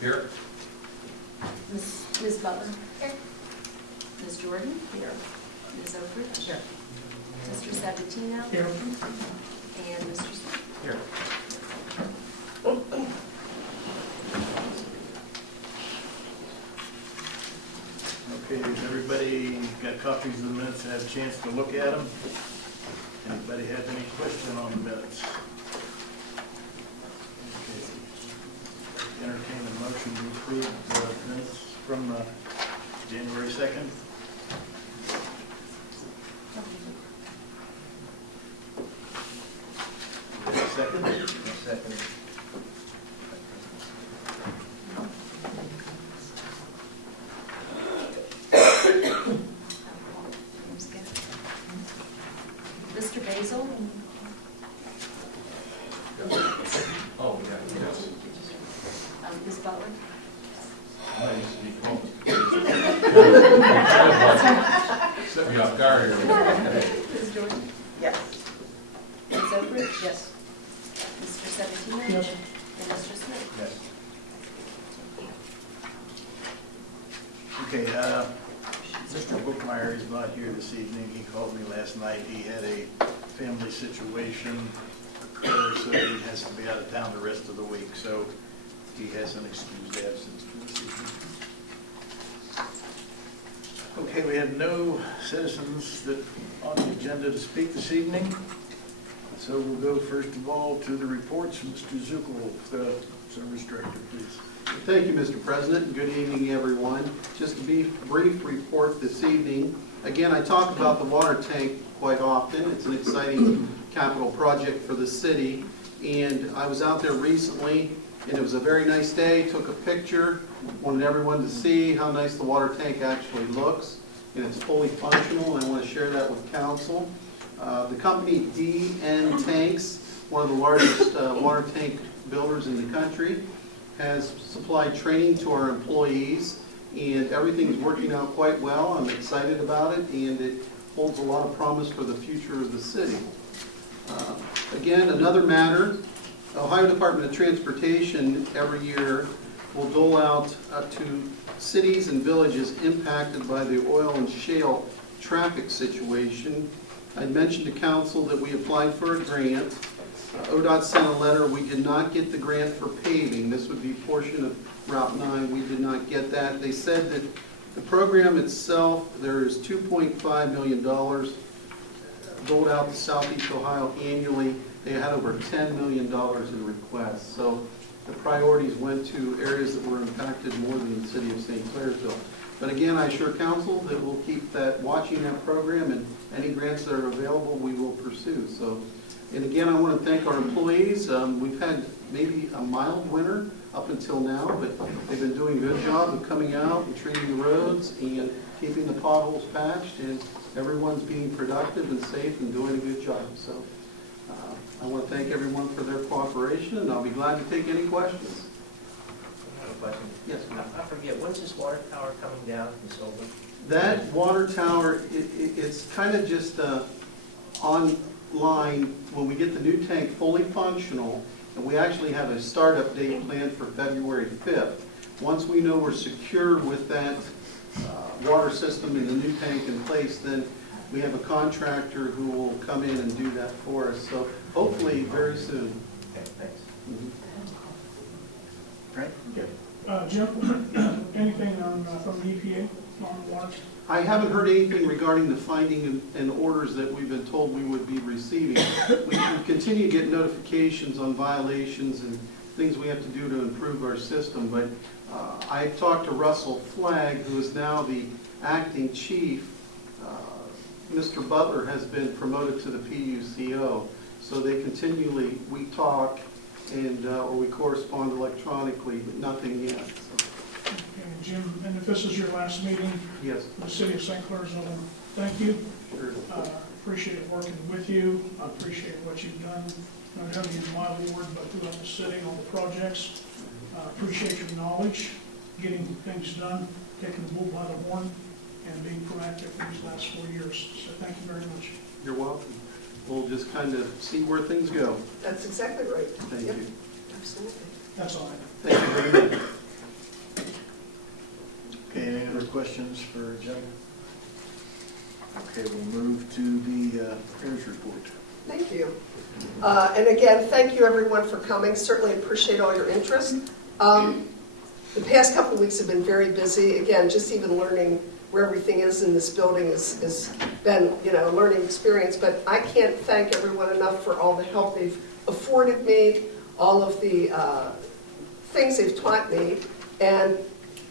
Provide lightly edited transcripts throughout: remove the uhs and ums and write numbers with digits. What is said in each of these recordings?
Here. Ms. Butler? Here. Ms. Jordan? Here. Ms. Oakridge? Here. Mr. Sabatino? Here. And Mr. Smith? Here. Okay, has everybody got copies of the minutes and had a chance to look at them? Anybody have any question on the minutes? Okay. Entertain a motion to approve the minutes from January 2nd. Second? Second. Mr. Basil? Oh, yeah, yes. Ms. Butler? I used to be called. Set me off guard here. Ms. Jordan? Yes. Ms. Oakridge? Yes. Mr. Sabatino? Yes. And Mr. Smith? Yes. Okay, Mr. Bookmeyer is not here this evening. He called me last night. He had a family situation, so he has to be out of town the rest of the week, so he has an excused absence for this evening. Okay, we have no citizens that on the agenda to speak this evening, so we'll go first of all to the reports. Mr. Zuckel, the Service Director, please. Thank you, Mr. President. Good evening, everyone. Just a brief report this evening. Again, I talk about the water tank quite often. It's an exciting capital project for the city. And I was out there recently, and it was a very nice day. Took a picture. Wanted everyone to see how nice the water tank actually looks. And it's fully functional, and I want to share that with council. The company DN Tanks, one of the largest water tank builders in the country, has supplied training to our employees, and everything's working out quite well. I'm excited about it, and it holds a lot of promise for the future of the city. Again, another matter, the Ohio Department of Transportation every year will dole out to cities and villages impacted by the oil and shale traffic situation. I mentioned to council that we applied for a grant. ODOT sent a letter. We did not get the grant for paving. This would be a portion of Route 9. We did not get that. They said that the program itself, there is $2.5 million doled out to Southeast Ohio annually. They had over $10 million in requests. So the priorities went to areas that were impacted more than the city of St. Clairsville. But again, I assure council that we'll keep watching that program, and any grants that are available, we will pursue. So. And again, I want to thank our employees. We've had maybe a mild winter up until now, but they've been doing a good job of coming out and treating the roads and keeping the potholes patched, and everyone's being productive and safe and doing a good job. So I want to thank everyone for their cooperation, and I'll be glad to take any questions. I have a question. Yes, ma'am. I forget, when's this water tower coming down in Sylvan? That water tower, it's kind of just online when we get the new tank fully functional, and we actually have a startup date planned for February 5th. Once we know we're secure with that water system and the new tank in place, then we have a contractor who will come in and do that for us. So hopefully very soon. Okay, thanks. Right? Jim, anything from the EPA on water? I haven't heard anything regarding the finding and orders that we've been told we would be receiving. We continue to get notifications on violations and things we have to do to improve our system, but I talked to Russell Flagg, who is now the acting chief. Mr. Butler has been promoted to the PUCO, so they continually, we talk and or we correspond electronically, but nothing yet. So. And Jim, and if this is your last meeting, Yes. the city of St. Clairsville, thank you. Sure. Appreciate working with you. I appreciate what you've done, not only in my ward, but throughout the city on the projects. Appreciate your knowledge, getting things done, taking the bull by the horn, and being proactive for these last 4 years. So thank you very much. You're welcome. We'll just kind of see where things go. That's exactly right. Thank Yep, you. absolutely. That's all I have. Thank you very much. Okay, any other questions for Jim? Okay, we'll move to the mayor's report. Thank you. And again, thank you everyone for coming. Certainly appreciate all your interest. The past couple of weeks have been very busy. Again, just even learning where everything is in this building has been, a learning experience. But I can't thank everyone enough for all the help they've afforded me, all of the things they've taught me, and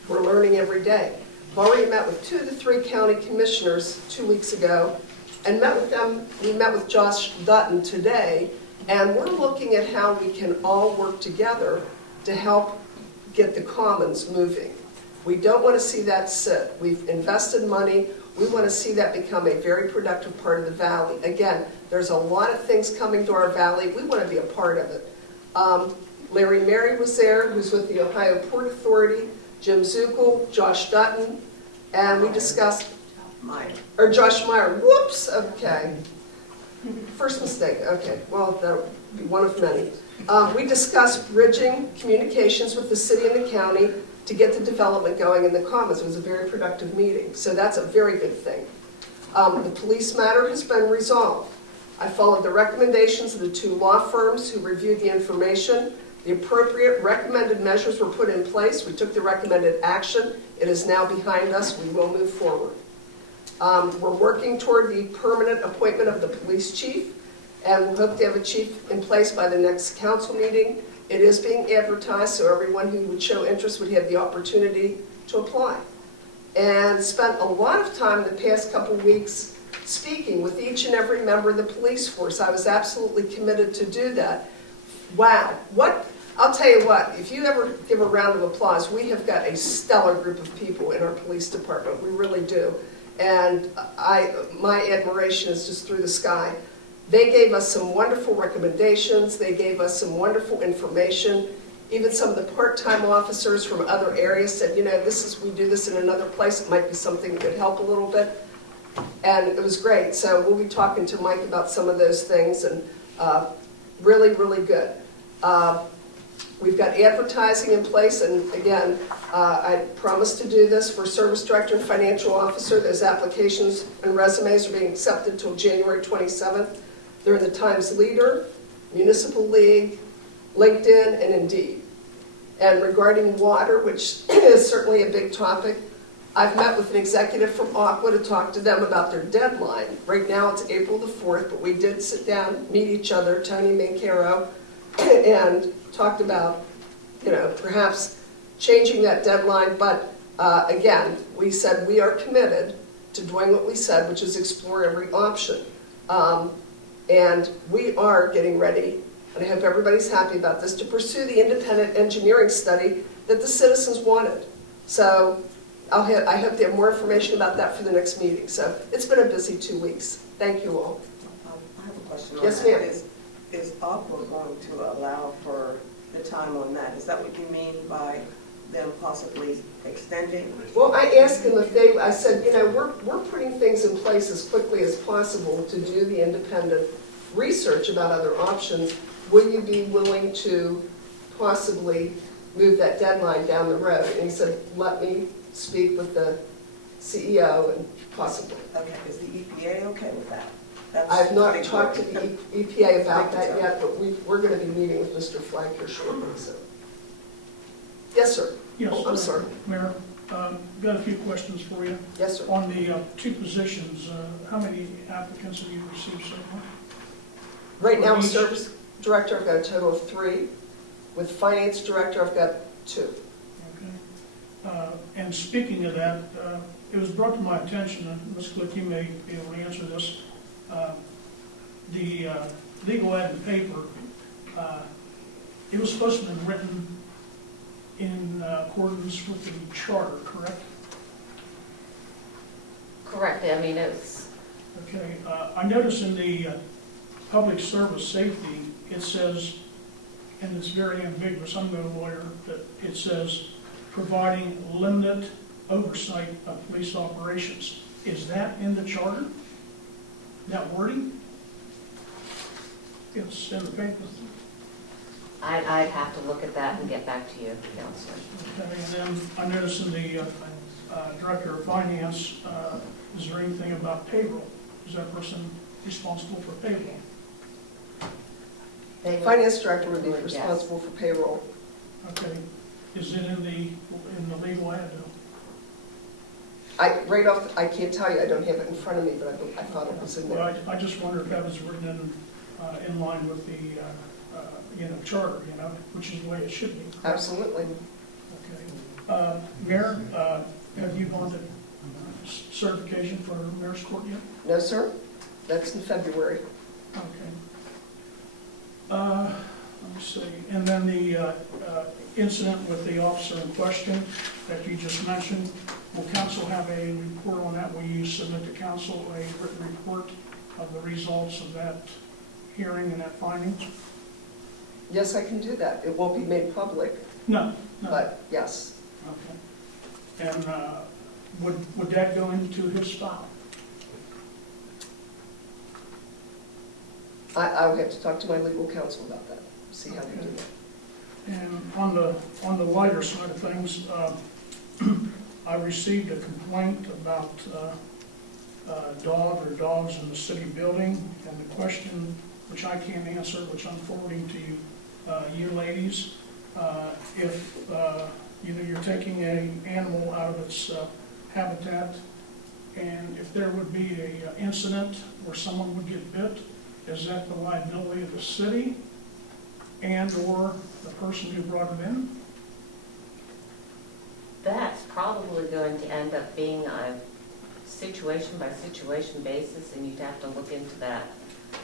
we're learning every day. I've already met with 2 of the 3 county commissioners 2 weeks ago, and met with them. We met with Josh Dutton today, and we're looking at how we can all work together to help get the commons moving. We don't want to see that sit. We've invested money. We want to see that become a very productive part of the valley. Again, there's a lot of things coming to our valley. We want to be a part of it. Larry Mary was there, who's with the Ohio Port Authority, Jim Zuckel, Josh Dutton, and we discussed Josh Meyer. Whoops, okay. First mistake, okay. Well, that would be one of many. We discussed bridging communications with the city and the county to get the development going in the commons. It was a very productive meeting, so that's a very good thing. The police matter has been resolved. I followed the recommendations of the 2 law firms who reviewed the information. The appropriate recommended measures were put in place. We took the recommended action. It is now behind us. We will move forward. We're working toward the permanent appointment of the police chief, and we hope to have a chief in place by the next council meeting. It is being advertised, so everyone who would show interest would have the opportunity to apply. And spent a lot of time in the past couple weeks speaking with each and every member of the police force. I was absolutely committed to do that. Wow, I'll tell you what, if you ever give a round of applause, we have got a stellar group of people in our police department. We really do. And my admiration is just through the sky. They gave us some wonderful recommendations. They gave us some wonderful information. Even some of the part-time officers from other areas said, we do this in another place. It might be something that could help a little bit. And it was great. So we'll be talking to Mike about some of those things, and really, really good. We've got advertising in place, and again, I promised to do this for service director and financial officer. Those applications and resumes are being accepted till January 27th. They're in the Times Leader, Municipal League, LinkedIn, and Indeed. And regarding water, which is certainly a big topic, I've met with an executive from Aqua to talk to them about their deadline. Right now it's April the 4th, but we did sit down, meet each other, Tony Mancaro, and talked about, perhaps changing that deadline. But again, we said we are committed to doing what we said, which is explore every option. And we are getting ready, and I hope everybody's happy about this, to pursue the independent engineering study that the citizens wanted. So I hope to have more information about that for the next meeting. So it's been a busy 2 weeks. Thank you all. I have a question on Yes, that. ma'am. Is Aqua going to allow for the time on that? Is that what you mean by them possibly extending? Well, I asked them if I said, we're putting things in place as quickly as possible to do the independent research about other options. Will you be willing to possibly move that deadline down the road? And he said, let me speak with the CEO and possibly. Okay, is the EPA okay with that? I've not talked to the EPA about that yet, but we're going to be meeting with Mr. Flag here shortly. So, yes, sir. Yes, Oh, I'm sorry. Mayor, got a few questions for you. Yes, sir. On the 2 positions, how many applicants have you received so far? Right now, with service director, I've got a total of 3. With finance director, I've got 2. Okay. And speaking of that, it was brought to my attention, and Ms. Glick, you may be able to answer this. The legal ad in the paper, it was supposed to be written in accordance with the charter, correct? Correct, I mean, it's, Okay, I notice in the public service safety, it says, and it's very ambiguous, I'm no lawyer, but it says, providing limited oversight of police operations. Is that in the charter? That wording? It's in the paper. I'd have to look at that and get back to you, Counselor. Okay, and then I notice in the Director of Finance, is there anything about payroll? Is that person responsible for payroll? They would- Finance director would be Yes. responsible for payroll. Okay, is it in the legal ad though? I can't tell you, I don't have it in front of me, but I thought it was in Well, there. I just wonder if that was written in line with the, charter, which is the way it should be. Absolutely. Okay. Mayor, have you gone to certification for mayor's court yet? No, sir? That's in February. Okay. Let me see, and then the incident with the officer in question that you just mentioned, will council have a report on that? Will you submit to council a written report of the results of that hearing and that finding? Yes, I can do that. It won't be made public, No, no. but yes. Okay. And would that go into his file? I would have to talk to my legal counsel about that, see how we do that. And on the lighter side of things, I received a complaint about a dog or dogs in the city building, and the question, which I can't answer, which I'm forwarding to you ladies, if you're taking an animal out of its habitat, and if there would be a incident where someone would get bit, is that the liability of the city and/or the person who brought it in? That's probably going to end up being a situation-by-situation basis, and you'd have to look into that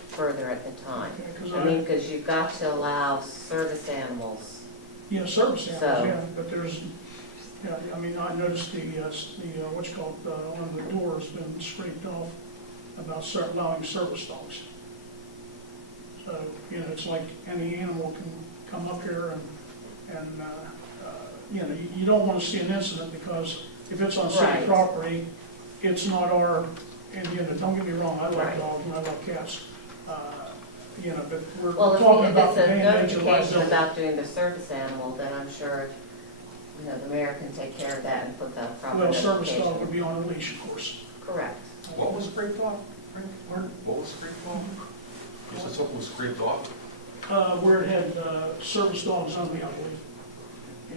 further at the time. Okay, 'cause I mean, because you've got to allow service animals. Yeah, service animals, So- yeah, but there's, yeah, I mean, I noticed what's called, one of the doors been scraped off about allowing service dogs. So, it's like any animal can come up here and you don't want to see an incident, because if it's on city Right. property, it's not our, and don't get me wrong, I like Right. dogs and I like cats, but we're Well, talking if about the it's a day and age of notification liability. about doing the service animal, then I'm sure, the mayor can take care of that and put the proper Well, notification. service dog would be on a leash, of course. Correct. What was scraped off? Pardon? What was scraped off? You said something was scraped off? Where it had service dogs only, I believe,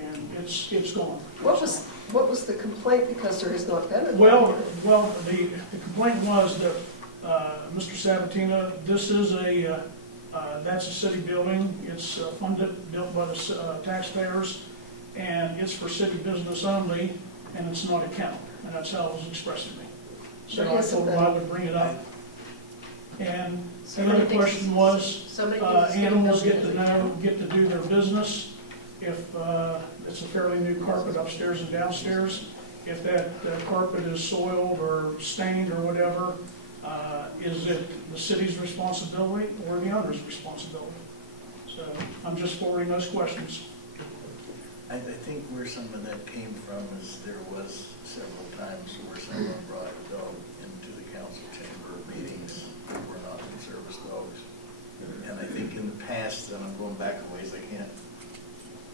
and it's gone. What was the complaint, because there has not been a... Well, the complaint was that, Mr. Sabatina, this is that's a city building, it's funded, built by the taxpayers, and it's for city business only, and it's not a kennel, and that's how it was expressed to me. So I told him I would bring it up. And the other question was, animals get to do their business. If it's a fairly new carpet upstairs and downstairs, if that carpet is soiled or stained or whatever, is it the city's responsibility or the owner's responsibility? So I'm just forwarding those questions. I think where some of that came from is there was several times where someone brought a dog into the council chamber meetings that were not service dogs. And I think in the past, and I'm going back a ways, I can't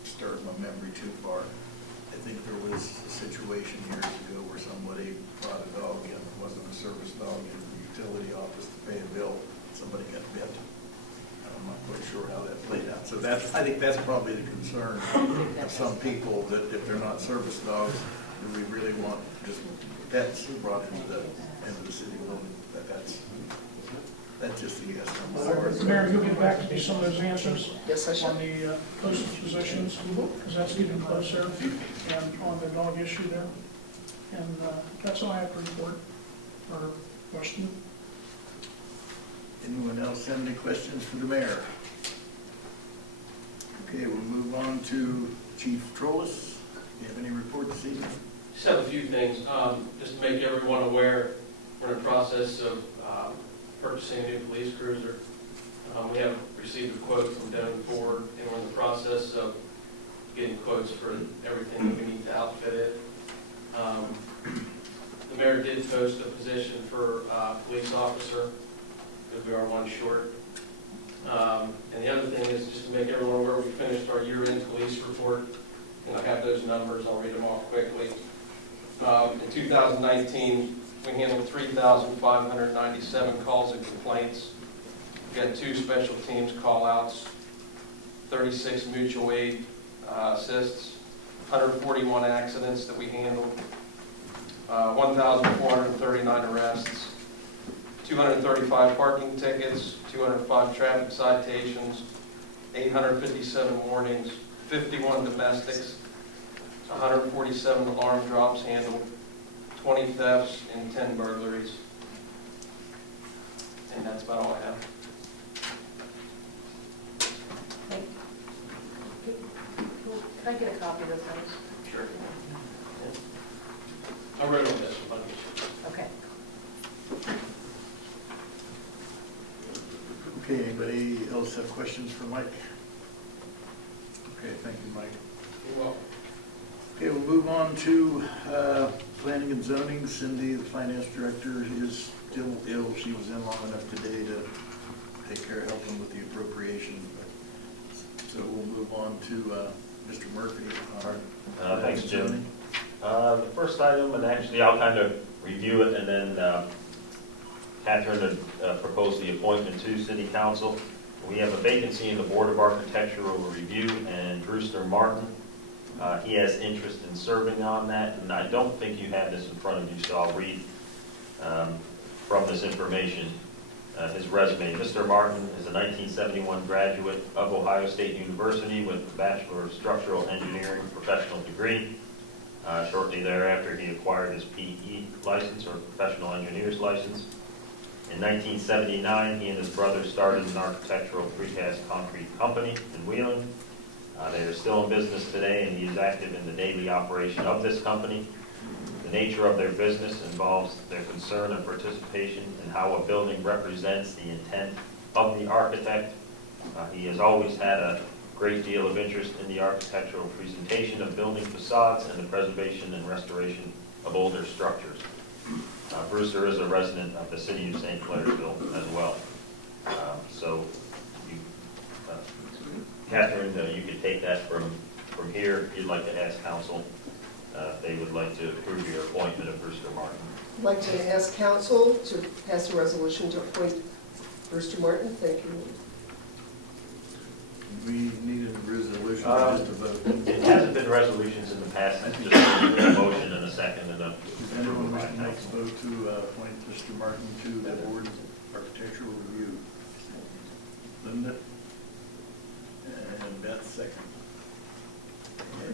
start my memory too far. I think there was a situation years ago where somebody brought a dog in, it wasn't a service dog, in the utility office to pay a bill, somebody got bit. I'm not quite sure how that played out. So I think that's probably the concern of some people, that if they're not service dogs, do we really want just pets brought into the city building? That's just a yes on my part. Mayor, you'll get back to me some of those answers Yes, I shall. on the postage positions, because that's getting closer, and on the dog issue there. And that's all I have to report or question. Anyone else have any questions for the mayor? Okay, we'll move on to Chief Trollis. Do you have any report this evening? Just have a few things, just to make everyone aware, we're in the process of purchasing a new police cruiser. We have received a quote from Devon Ford, and we're in the process of getting quotes for everything that we need to outfit it. The mayor did post a position for police officer, because we are one short. And the other thing is, just to make everyone aware, we finished our year-end police report, and I have those numbers, I'll read them off quickly. In 2019, we handled 3,597 calls and complaints. We got 2 special teams call-outs, 36 mutual aid assists, 141 accidents that we handled, 1,439 arrests, 235 parking tickets, 205 traffic citations, 857 warnings, 51 domestics, 147 alarm drops handled, 20 thefts, and 10 burglaries. And that's about all I have. Can I get a copy of those numbers? Sure. I wrote on this one. Okay. Okay, anybody else have questions for Mike? Okay, thank you, Mike. You're welcome. Okay, we'll move on to planning and zoning. Cindy, the finance director, is still ill. She was in long enough today to take care of helping with the appropriation. So we'll move on to Mr. Murphy. Thanks, Jim. The first item, and actually I'll kind of review it, and then Catherine proposed the appointment to City Council. We have a vacancy in the Board of Architectural Review, and Brewster Martin, he has interest in serving on that, and I don't think you have this in front of you, so I'll read from this information his resume. Mr. Martin is a 1971 graduate of Ohio State University with a Bachelor of Structural Engineering professional degree. Shortly thereafter, he acquired his PE license, or Professional Engineer's license. In 1979, he and his brother started an architectural precast concrete company in Wheeling. They are still in business today, and he is active in the daily operation of this company. The nature of their business involves their concern and participation in how a building represents the intent of the architect. He has always had a great deal of interest in the architectural presentation of building facades and the preservation and restoration of older structures. Brewster is a resident of the city of St. Clairsville as well. So, Catherine, you could take that from here. If you'd like to ask council, they would like to approve your appointment of Brewster Martin. I'd like to ask council to pass a resolution to appoint Brewster Martin. Thank you. We needed a resolution, or just a vote. It hasn't been resolutions in the past, it's just a motion and a second and a... Does anyone wish to next vote to appoint Mr. Martin to the Board of Architectural Review? Linda? And Beth, second.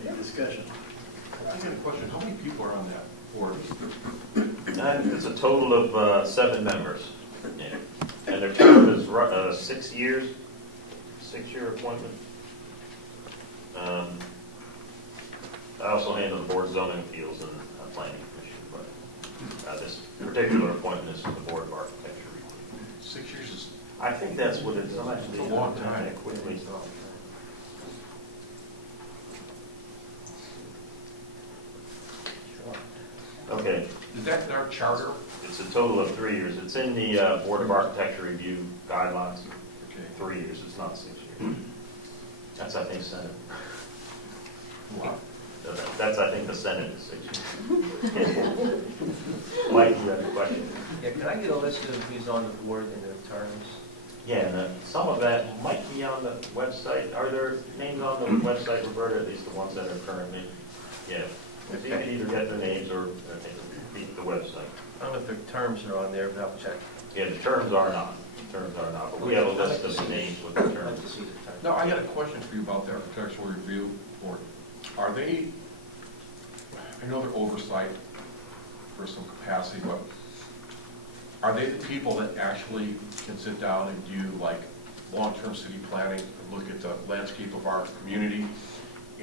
Any discussion? I got a question. How many people are on that board? And it's a total of 7 members. Yeah. And their term is 6 years, 6-year appointment. I also handle the Board of Zoning Appeals and Planning Commission, but this particular appointment is to the Board of Architecture. 6 years is, I think that's what it's actually. It's a long time. Quickly. Okay, is that in our charter? it's a total of 3 years. It's in the Board of Architecture Review guidelines. Okay. 3 years, it's not 6 years. That's, I think, Senate. Wow. That's, I think, the Senate is 6 years. Mike, you have a question? Yeah, can I get a list of who's on the board and their terms? Yeah, and some of that might be on the website. Are there names on the website, Roberta, at least the ones that are currently? Yeah. If you could either get their names or read the website. I don't know if their terms are on there, but I'll check. Yeah, the terms are not. The terms are not, but we have a list of the names with the I'd like terms. to see the terms. Now, I got a question for you about the Architectural Review Board. Are they, I know they're oversight for some capacity, but are they the people that actually can sit down and do like long-term city planning and look at the landscape of our community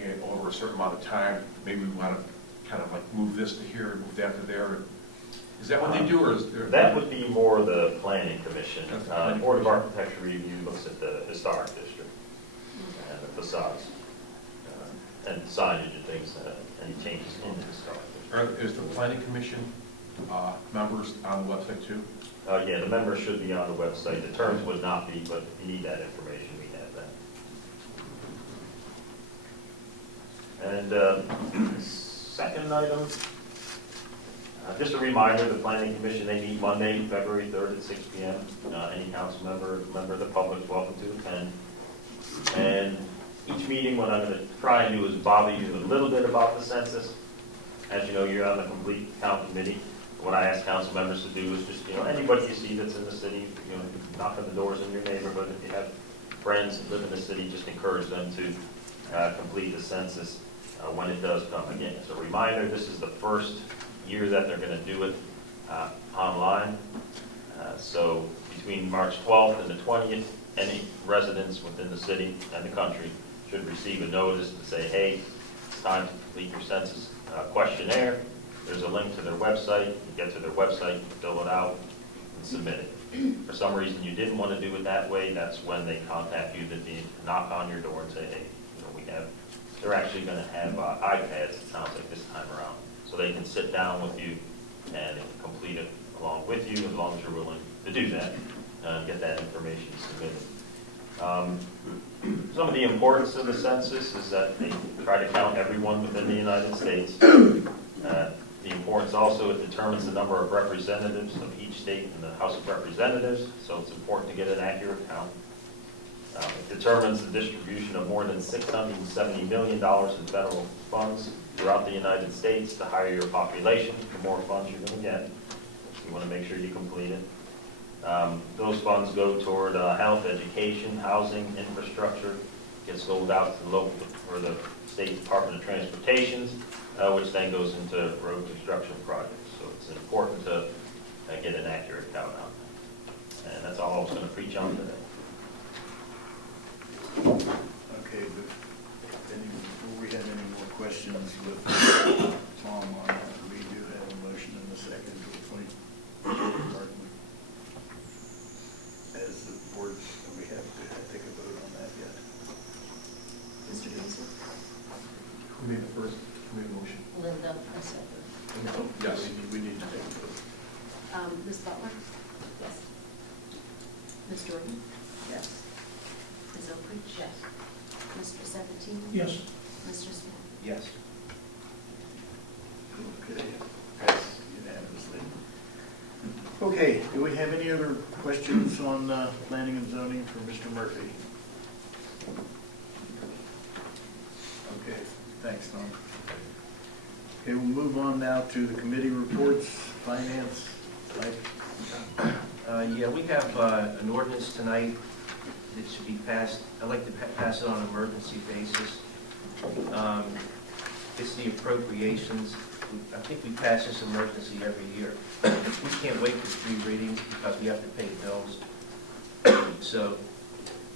and over a certain amount of time, maybe we want to kind of like move this to here and move that to there? Is that what they do, or is there? That would be more the planning commission. That's the planning Board of commission. Architecture Review looks at the historic district and the facades and signage and things, any changes in the historic district. Is the planning commission members on the website too? Yeah, the members should be on the website. The terms would not be, but if you need that information, we have that. And second item Just a reminder, the planning commission, they meet Monday, February 3rd at 6 p.m. Any council member of the public is welcome to attend. And each meeting, what I'm going to try and do is bother you a little bit about the census. As you know, you're on the complete count committee. What I ask council members to do is just, anybody you see that's in the city, knock on the doors in your neighborhood. If you have friends that live in the city, just encourage them to complete the census when it does come. Again, as a reminder, this is the first year that they're going to do it online. So between March 12th and the 20th, any residents within the city and the country should receive a notice to say, hey, it's time to complete your census questionnaire. There's a link to their website. You get to their website, you fill it out, and submit it. For some reason you didn't want to do it that way, that's when they contact you, that they knock on your door and say, hey, they're actually going to have iPads, it sounds like, this time around. So they can sit down with you and complete it along with you, as long as you're willing to do that, and get that information submitted. Some of the importance of the census is that they try to count everyone within the United States. The importance also, it determines the number of representatives of each state in the House of Representatives, so it's important to get an accurate count. It determines the distribution of more than $670 million in federal funds throughout the United States. The higher your population, the more funds you're going to get. You want to make sure you complete it. Those funds go toward health, education, housing, infrastructure. Gets sold out to the local or the State Department of Transportation, which then goes into road construction projects. So it's important to get an accurate count on that. And that's all I was going to preach on today. Okay, but before we have any more questions with Tom on that, we do have a motion in the second to appoint Martin as the board. We have to take a vote on that yet. Mr. Gazer? Who made the first, who made the motion? Linda, I second. Yes. We need to take a vote. Ms. Butler? Yes. Ms. Jordan? Yes. Ms. Oakridge? Yes. Mr. Sabatino? Yes. Mr. Smith? Yes. Okay, that's unanimously. Okay, do we have any other questions on planning and zoning for Mr. Murphy? Okay, thanks, Tom. Okay, we'll move on now to the committee reports, finance. Mike? Yeah, we have an ordinance tonight that should be passed. I'd like to pass it on an emergency basis. It's the appropriations. I think we pass this emergency every year. We can't wait for 3 readings because we have to pay bills. So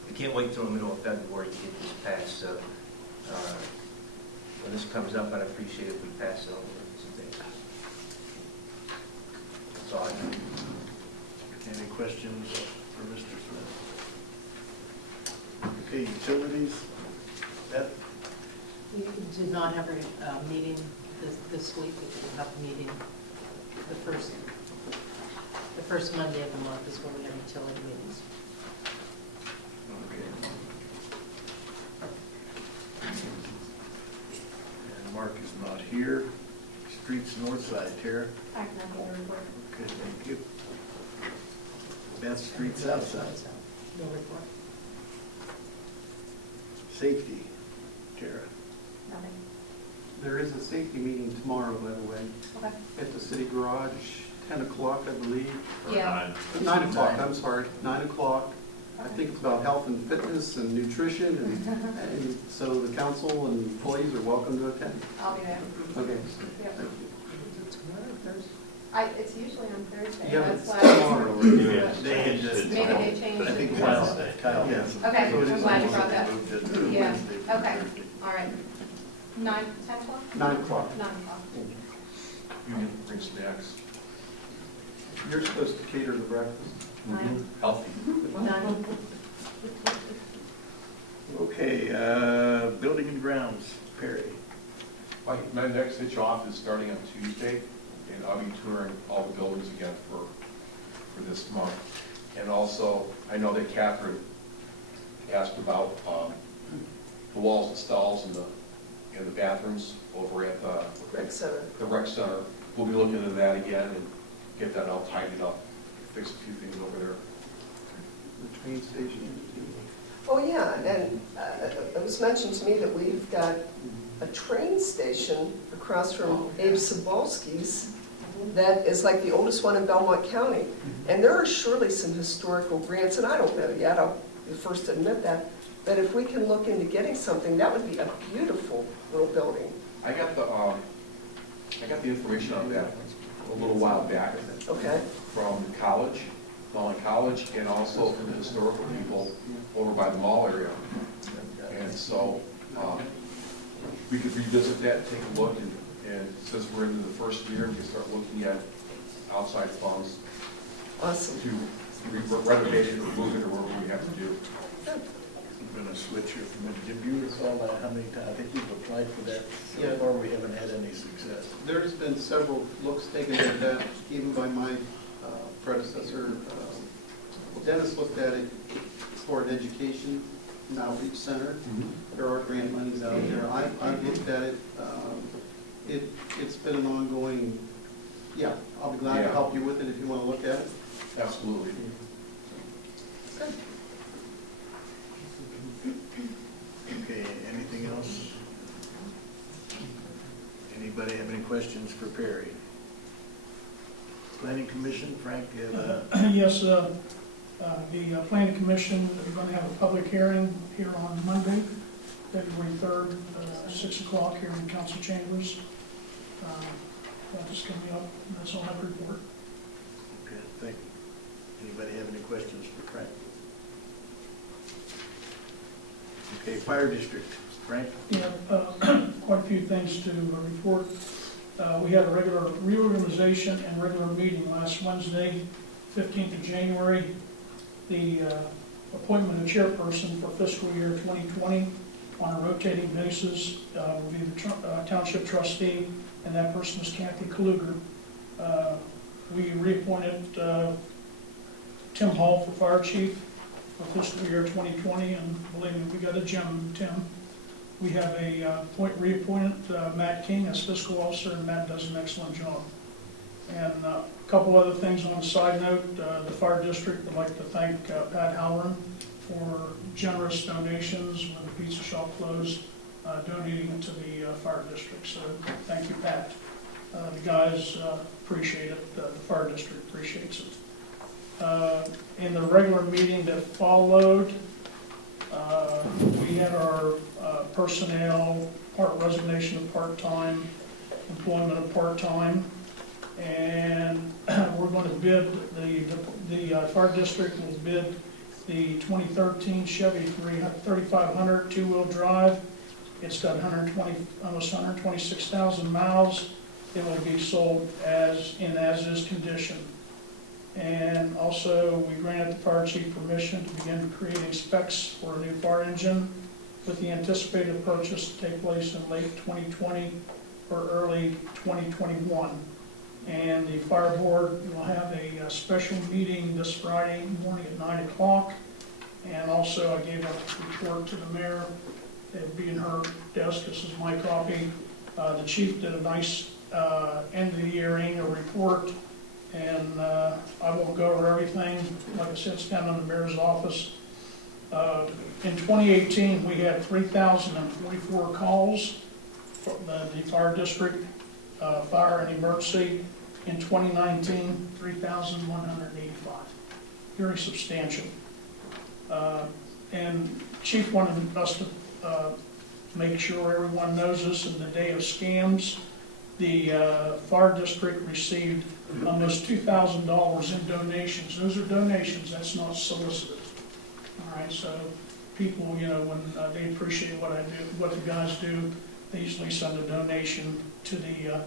we can't wait till the middle of February to get this passed. So when this comes up, I'd appreciate it if we pass it on an emergency basis. That's all I have. Any questions for Mr. Smith? Okay, utilities. Beth? We did not have a meeting this week. We did have a meeting the first Monday of the month is when we have utility meetings. Okay. And Mark is not here. Streets north side, Tara. I have nothing to report. Okay, thank you. Beth, streets south side. No report. Safety, Tara. Nothing. There is a safety meeting tomorrow, by the way, Okay. at the city garage, 10 o'clock, I believe. Or Yeah. 9 o'clock, I'm sorry, 9 o'clock. I think it's about health and fitness and nutrition, and so the council and employees are welcome to attend. I'll be there. Okay. Yep. Thank you. It's usually on Thursday, Yeah, that's it's why. tomorrow. They had just. Maybe they changed I think it. Kyle Yeah. has. Okay, So it I'm is glad you almost brought like that. they moved it to Yeah, Wednesday from okay. Thursday. All right. 10 o'clock? 9 o'clock. 9 o'clock. You can bring snacks. You're supposed to cater the breakfast. Nine. Healthy. 9. Okay, building and grounds, Perry. My next hitch off is starting on Tuesday, and I'll be touring all the buildings again for this month. And also, I know that Catherine asked about the walls and stalls in the bathrooms over at Rec Center. the rec center. we'll be looking into that again and get that all tidied up, fix a few things over there. The train station. Oh, yeah, and it was mentioned to me that we've got a train station across from Abe Sobolski's that is like the oldest one in Belmont County. And there are surely some historical grants, and I don't know yet, I'll be the first to admit that, but if we can look into getting something, that would be a beautiful little building. I got the information on that a little while back Okay? from college, Belmont College, and also from the historical people over by the mall area. And so, we could revisit that, take a look, and since we're into the first year, we can start looking at outside funds Awesome. to renovate it or move it or whatever we have to do. I'm going to switch here from it. Jim, you recall how many times, I think you've applied for that, so Yeah. far we haven't had any success. There's been several looks taken at that, even by my predecessor. Well, Dennis looked at it for an education and outreach center. There are grant monies out there. I've looked at it. It's been an ongoing, yeah, I'll be glad to Yeah. help you with it if you want to look at it. Absolutely. Good. Okay, anything else? Anybody have any questions for Perry? Planning Commission, Frank, you have a... Yes, the Planning Commission, we're going to have a public hearing here on Monday, February 3rd, 6 o'clock here in council chambers. That's coming up, and that's all I have to report. Okay, thank you. Anybody have any questions for Frank? Okay, Fire District, Frank? Yeah, quite a few things to report. We had a regular reorganization and regular meeting last Wednesday, 15th of January. The appointment of chairperson for fiscal year 2020 on a rotating basis will be the township trustee, and that person is Kathy Kluger. We reappointed Tim Hall for fire chief for fiscal year 2020, and believe me, we got a gem, Tim. We have a reappointed Matt King as fiscal officer, and Matt does an excellent job. And a couple other things on a side note, the fire district would like to thank Pat Halloran for generous donations when the pizza shop closed, donating it to the fire district. So thank you, Pat. The guys appreciate it, the fire district appreciates it. In the regular meeting that followed, we had our personnel, resignation of part-time, employment of part-time, and we're going to bid, the fire district will bid the 2013 Chevy 3500 two-wheel drive. It's got almost 126,000 miles. It will be sold in as-is condition. And also, we granted the fire chief permission to begin creating specs for a new fire engine with the anticipated purchase to take place in late 2020 or early 2021. And the fire board will have a special meeting this Friday morning at 9 o'clock. And also, I gave a report to the mayor. It'll be in her desk. This is my copy. The chief did a nice end of the year annual report. And I won't go over everything. Like I said, it's down in the mayor's office. In 2018, we had 3,044 calls from the fire district, fire and emergency. In 2019, 3,185. Very substantial. And Chief wanted us to make sure everyone knows this. In the day of scams, the fire district received almost $2,000 in donations. Those are donations, that's not solicited. All right, so people, when they appreciate what I do, what the guys do, they usually send a donation to the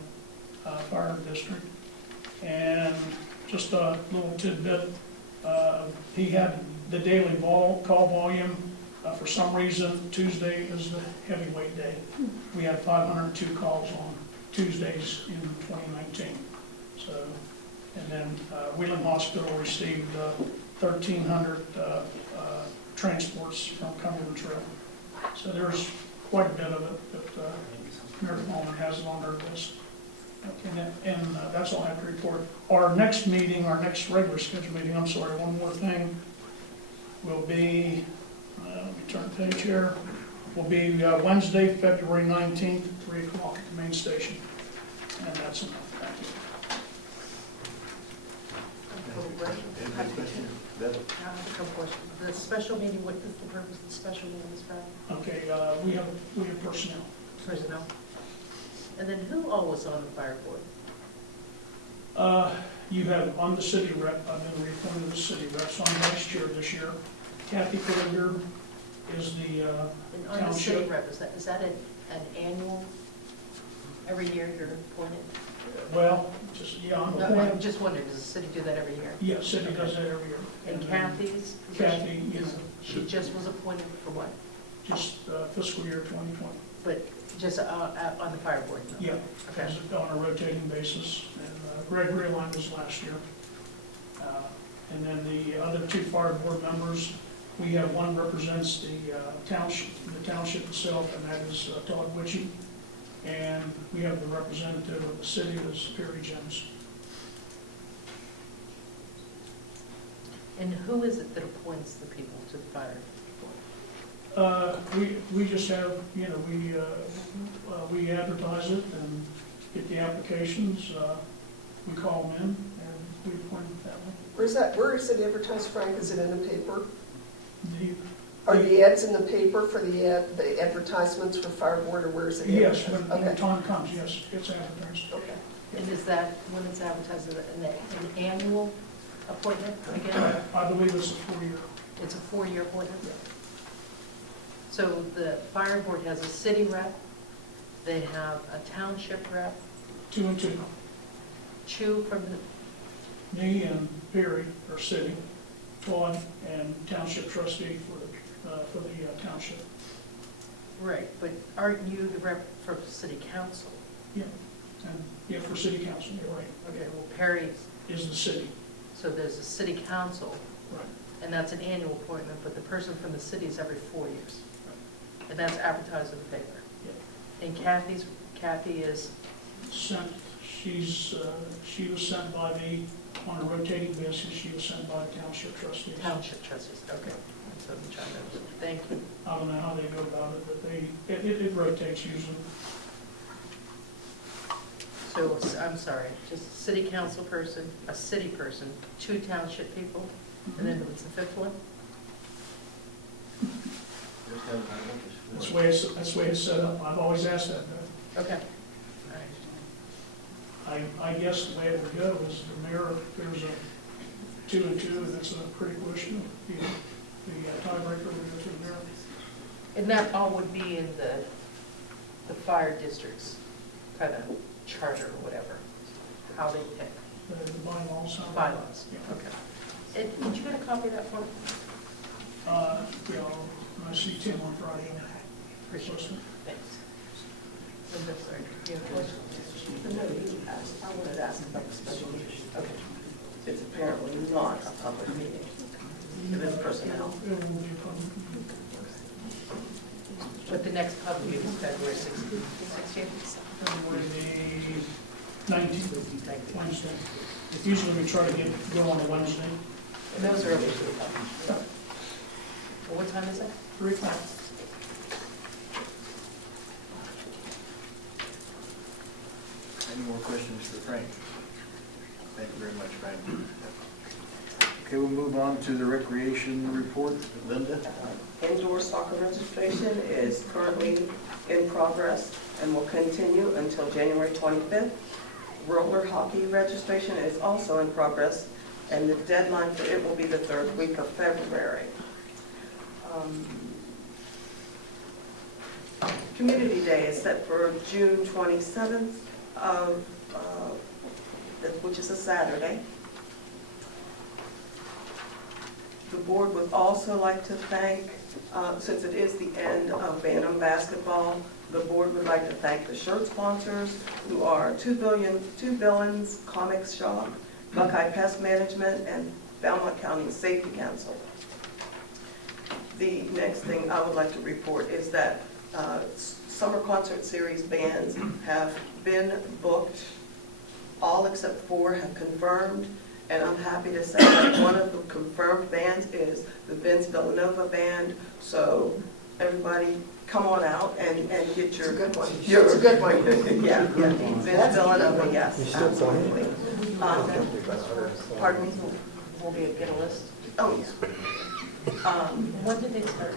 fire district. And just a little tidbit, he had the daily call volume. For some reason, Tuesday is the heavyweight day. We had 502 calls on Tuesdays in 2019. So, and then Wheeling Hospital received 1,300 transports from Cumberland Trail. So there's quite a bit of it that Mayor Palmer has it on her list. And that's all I have to report. Our next meeting, our next regular scheduled meeting, I'm sorry, one more thing, will be, let me turn the page here, will be Wednesday, February 19th, 3 o'clock at the main station. And that's enough. Thank you. Any other questions? Deb? I have a couple questions. The special meeting, what is the purpose of the special meeting, Ms. Brown? Okay, we have personnel. Personnel. And then who all was on the fire board? You have, I'm the city rep, I've been reappointed as city rep, so I'm vice chair this year. Kathy Pullinger is the And on the city township. rep, is that an annual, every year you're appointed? Well, just, yeah, I'm No, appointed. I'm just wondering, does the city do that every year? Yeah, city does that every year. And then Kathy's? Kathy, you know, She just was appointed for what? just fiscal year 2020. But just on the fire board? No? Yeah, Okay. as on a rotating basis. And Greg Reline was last year. And then the other two fire board members, we have one represents the township itself, and that is Todd Witchy. And we have the representative of the city, is Perry Jones. And who is it that appoints the people to the fire board? We just have, you know, we advertise it and get the applications, we call them in, and we appoint them that way. Where is it advertised, Frank? Is it in the paper? The- Are the ads in the paper for the advertisements for fire board, or where is it Yes, advertised? when the Okay, time comes, yes, it's advertised. okay. And is that, when it's advertised, an annual appointment again? I believe it's a 4-year. It's a 4-year appointment? Yeah. So the fire board has a city rep, they have a township rep, 2 and 2. 2 from the, Me and Perry are city, Todd and township trustee for the township. right, but aren't you the rep for city council? Yeah, and, yeah, for city council, you're right, Okay, well, Perry, is the city, so there's a city council, right. and that's an annual appointment, but the person from the city is every 4 years. And that's advertised in the paper. Yeah. And Kathy is, Sent, she was sent by me on a rotating basis, she was sent by the township trustees. township trustees, okay. So I'm trying to, thank you. I don't know how they go about it, but it rotates usually. So, I'm sorry, just city council person, a city person, 2 township people, and then what's the 5th one? That's the way it's set up, I've always asked that, Beth. Okay. All right. I guess the way it would go is the mayor, if there's a 2 and 2, and it's a critical issue, the tiebreaker would go to the mayor. And that all would be in the fire district's kind of charter or whatever, how they pick. The bylaws. Bylaws, Yeah. okay. And did you get a copy of that form? Yeah, I see Tim on Friday. Appreciate it. Thanks. Linda, sorry, do you have a question? No, you asked, I wanted to ask about the special meeting. Okay. It's apparently not a public meeting. It is personnel. It will be public. But the next public meeting is February 16th? February the 19th, Wednesday. Usually we try to go on a Wednesday. And those are open to the public? Well, what time is that? 3 o'clock. Any more questions for Frank? Thank you very much, Frank. Okay, we'll move on to the recreation report. Linda? Indoor soccer registration is currently in progress and will continue until January 25th. Roller hockey registration is also in progress, and the deadline for it will be the 3rd week of February. Community Day is set for June 27th, which is a Saturday. The board would also like to thank, since it is the end of Bantam basketball, the board would like to thank the shirt sponsors, who are Two Villains Comics Shop, Buckeye Pest Management, and Belmont County Safety Council. The next thing I would like to report is that summer concert series bands have been booked All except 4 have confirmed, and I'm happy to say that one of the confirmed bands is the Vince Villanova Band. So everybody, come on out and get your... It's a good one. It's a good one. Yeah, Vince Villanova, yes, absolutely. Pardon me? We'll get a list. Oh, yeah. When did they start?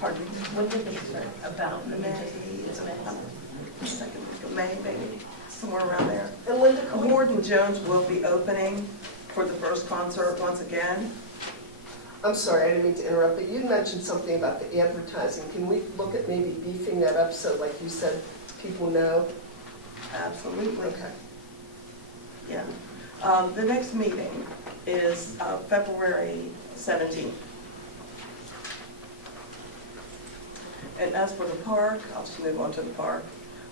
Pardon me? When did they start? About May, it's a second week of May, maybe, somewhere around there. And Linda, can we- Ward and Jones will be opening for the first concert once again. I'm sorry, I didn't mean to interrupt, but you mentioned something about the advertising. Can we look at maybe beefing that up so, like you said, people know? Absolutely. Okay. Yeah. The next meeting is February 17th. And as for the park, I'll just move on to the park.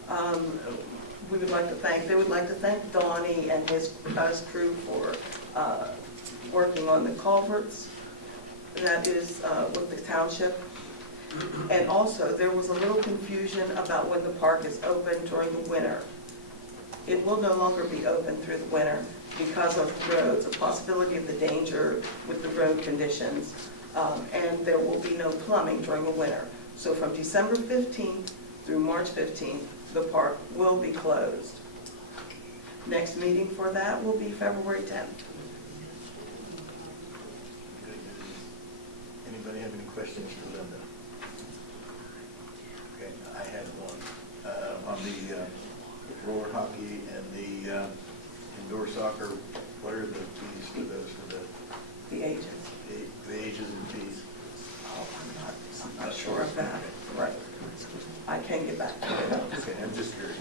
They would like to thank Donnie and his crew for working on the culverts. That is with the township. And also, there was a little confusion about when the park is open during the winter. It will no longer be open through the winter because of roads, a possibility of the danger with the road conditions, and there will be no plumbing during the winter. So from December 15th through March 15th, the park will be closed. Next meeting for that will be February 10th. Anybody have any questions for Linda? Okay, I had one. On the roller hockey and the indoor soccer, what are the fees for those, The ages. the ages and fees? Oh, I'm not sure of that. Right. I can get back to you. Okay, I'm just curious.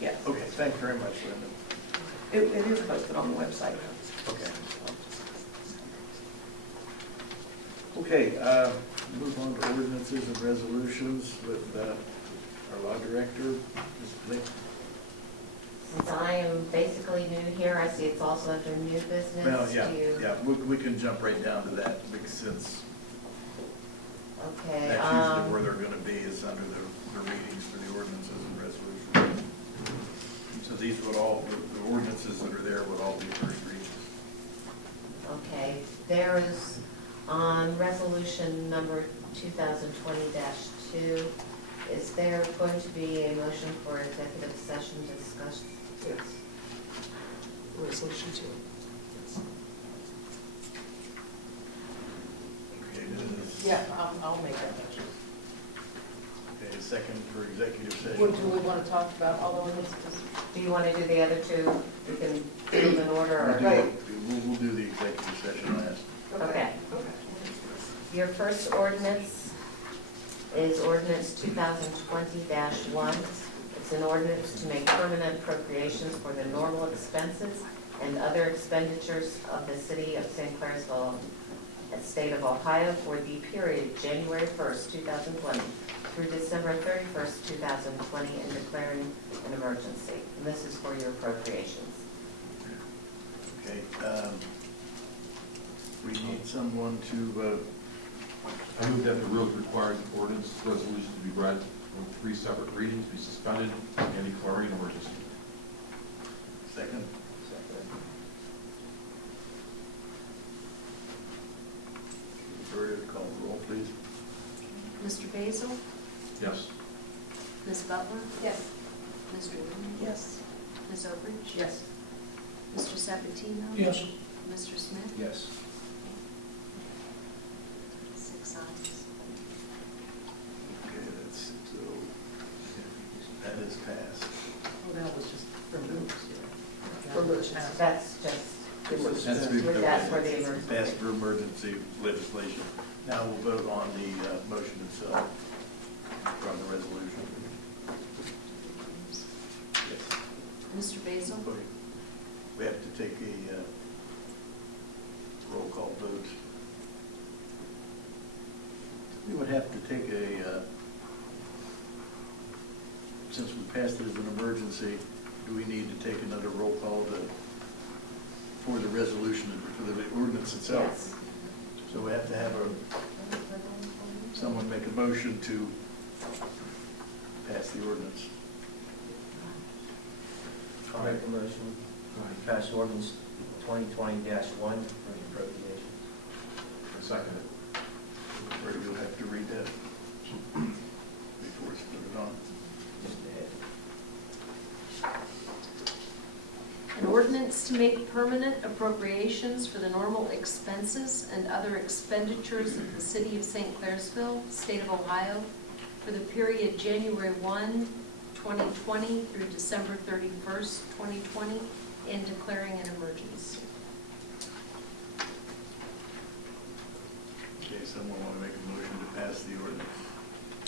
Yes. Okay, thank you very much, Linda. It is posted on the website. Okay. Okay, move on to ordinances and resolutions with our law director, Ms. Blake. Since I am basically new here, I see it's also under new business. Well, yeah, Do you- yeah, we can jump right down to that, because since Okay. that's usually where they're gonna be, is under the readings for the ordinances and resolutions. So these would all, the ordinances that are there would all be first readings. Okay, there is on resolution number 2020-2, is there going to be a motion for executive session to discuss? Yes. Resolution 2. Okay, this is- Yeah, I'll make that motion. Okay, second for executive What session. do we want to talk about, although we need to just... Do you want to do the other two? We can do them in order, We'll or? do- We'll do the executive session last. Okay. Your first ordinance is ordinance 2020-1. It's an ordinance to make permanent appropriations for the normal expenses and other expenditures of the city of St. Clairsville, state of Ohio, for the period January 1st, 2020 through December 31st, 2020, and declaring an emergency. And this is for your appropriations. Okay, we need someone to, I move that the rules require the ordinance resolution to be read with 3 separate readings, be suspended, and declaring an emergency. second. Victoria, call the roll, please. Mr. Basil? Yes. Ms. Butler? Yes. Mr. Lewin? Yes. Ms. Oakridge? Yes. Mr. Sabatino? Yes. Mr. Smith? Yes. 6 ayes. Okay, that's, so, that is passed. Well, that was just for moves. For moves. That's just, That's that's for the emergency. Passed for emergency legislation. Now we'll vote on the motion itself from the resolution. Yes. Mr. Basil? Okay. We have to take a roll call vote. We would have to take a, since we passed it as an emergency, do we need to take another roll call for the resolution, for the ordinance itself? Yes. So we have to have someone make a motion to pass the ordinance. I'll make a motion to pass ordinance 2020-1 for the appropriations. I second it. Or you'll have to read that before it's put on. Just ahead. An ordinance to make permanent appropriations for the normal expenses and other expenditures of the city of St. Clairsville, state of Ohio, for the period January 1, 2020 through December 31st, 2020, and declaring an emergency. Okay, someone want to make a motion to pass the ordinance?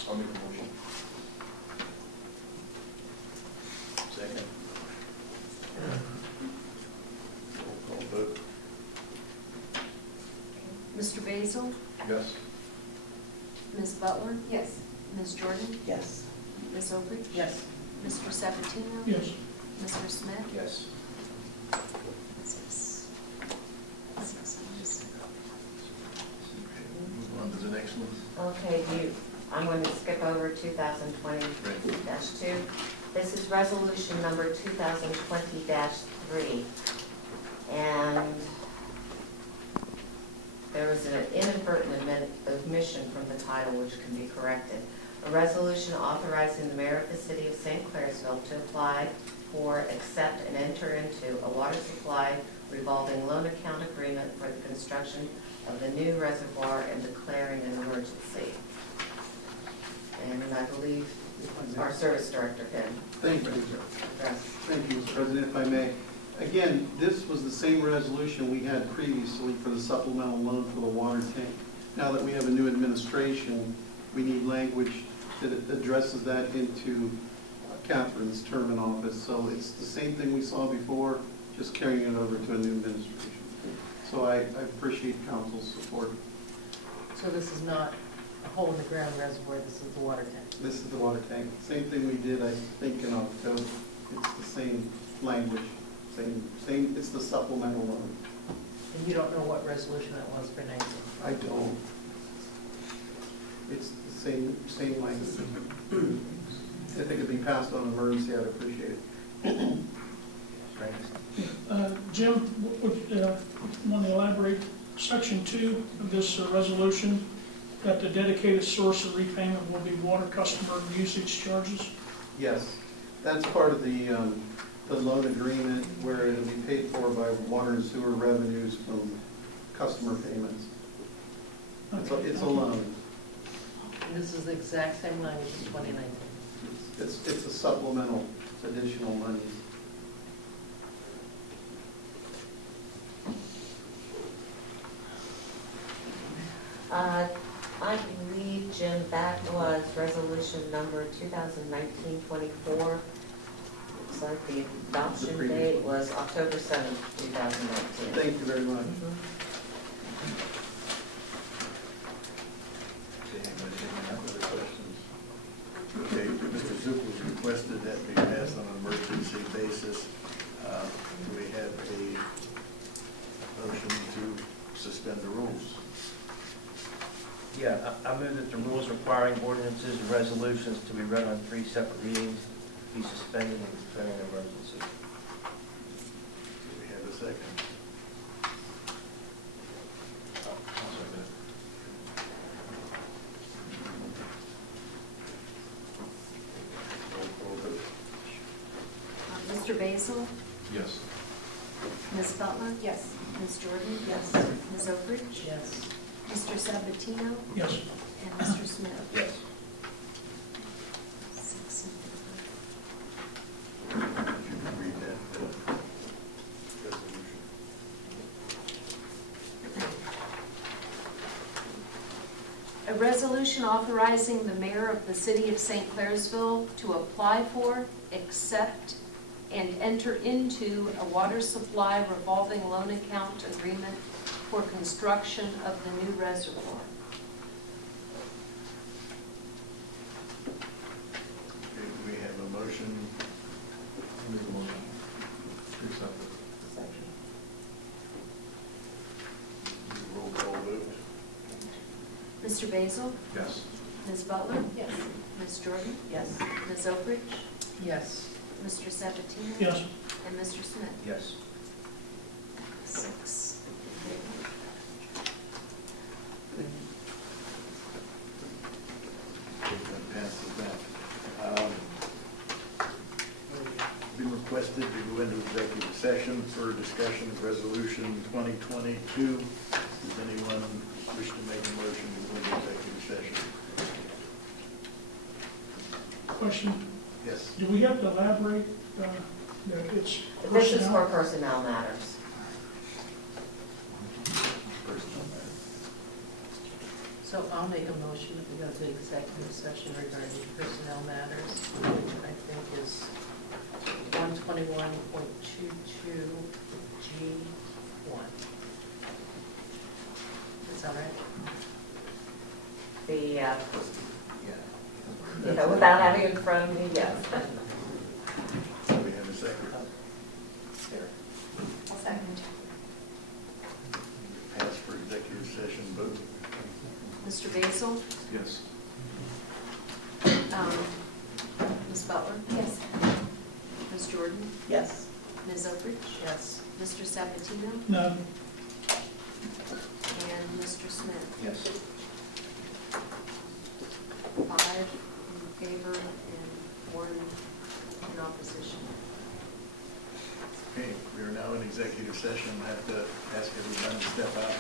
I'll make a motion. Second. Roll call vote. Mr. Basil? Yes. Ms. Butler? Yes. Ms. Jordan? Yes. Ms. Oakrich? Yes. Mr. Sabatino? Yes. Mr. Smith? Yes. 6. 6 ayes. Move on to the next one. Okay, I'm going to skip over 2020-2. This is resolution number 2020-3. And there was an inadvertent omission from the title which can be corrected. A resolution authorizing the mayor of the city of St. Clairsville to apply for, accept, and enter into a water supply revolving loan account agreement for the construction of the new reservoir and declaring an emergency. And I believe our service director can Thank you. address. Thank you, Mr. President, if I may. Again, this was the same resolution we had previously for the supplemental loan for the water tank. Now that we have a new administration, we need language that addresses that into Catherine's term in office. So it's the same thing we saw before, just carrying it over to a new administration. So I appreciate council's support. So this is not a hole in the ground reservoir, this is the water tank. This is the water tank. Same thing we did, I think, in October. It's the same language, same, it's the supplemental loan. And you don't know what resolution that was for 19? I don't. It's the same language. If it could be passed on emergency, I'd appreciate it. Jim, want to elaborate, section 2 of this resolution, that the dedicated source of repayment will be water customer usage charges? Yes, that's part of the loan agreement where it'll be paid for by water and sewer revenues from customer payments. It's a loan. And this is the exact same language as 2019. It's a supplemental, it's additional money. I believe, Jim, that was resolution number 2019-24. Looks like the adoption previous date one. was October 7th, 2019. Thank you very much. Okay, anybody have any other questions? Okay, Mr. Zook was requested that be passed on an emergency basis. Do we have a motion to suspend the rules? Yeah, I move that the rules requiring ordinances and resolutions to be read on 3 separate readings be suspended and declaring an emergency. Do we have a second? I'll second it. Roll call vote. Mr. Basil? Yes. Ms. Butler? Yes. Ms. Jordan? Yes. Ms. Oakrich? Yes. Mr. Sabatino? Yes. And Mr. Smith? Yes. 6 in favor. If you can read that resolution. A resolution authorizing the mayor of the city of St. Clairsville to apply for, accept, and enter into a water supply revolving loan account agreement for construction of the new reservoir. Okay, do we have a motion? I'll make a motion to accept it. Roll call vote. Mr. Basil? Yes. Ms. Butler? Yes. Ms. Jordan? Yes. Ms. Oakrich? Yes. Mr. Sabatino? Yes. And Mr. Smith? Yes. 6 in favor. Passes that. Been requested to go into executive session for discussion of resolution 2022. Does anyone wish to make a motion to go into executive session? Question, Yes. do we have to elaborate that it's This is for personnel? personnel matters. Personnel matter. So I'll make a motion to go to executive session regarding personnel matters, which I think is 121.22 G1. Is that right? Without having it in front of me, yes. Do we have a second? I'll second. Pass for executive session vote. Mr. Basil? Yes. Ms. Butler? Yes. Ms. Jordan? Yes. Ms. Oakridge? Yes. Mr. Sabatino? No. And Mr. Smith? Yes. 5 in favor and 1 in opposition. Okay, we are now in executive session. I have to ask everyone to step out.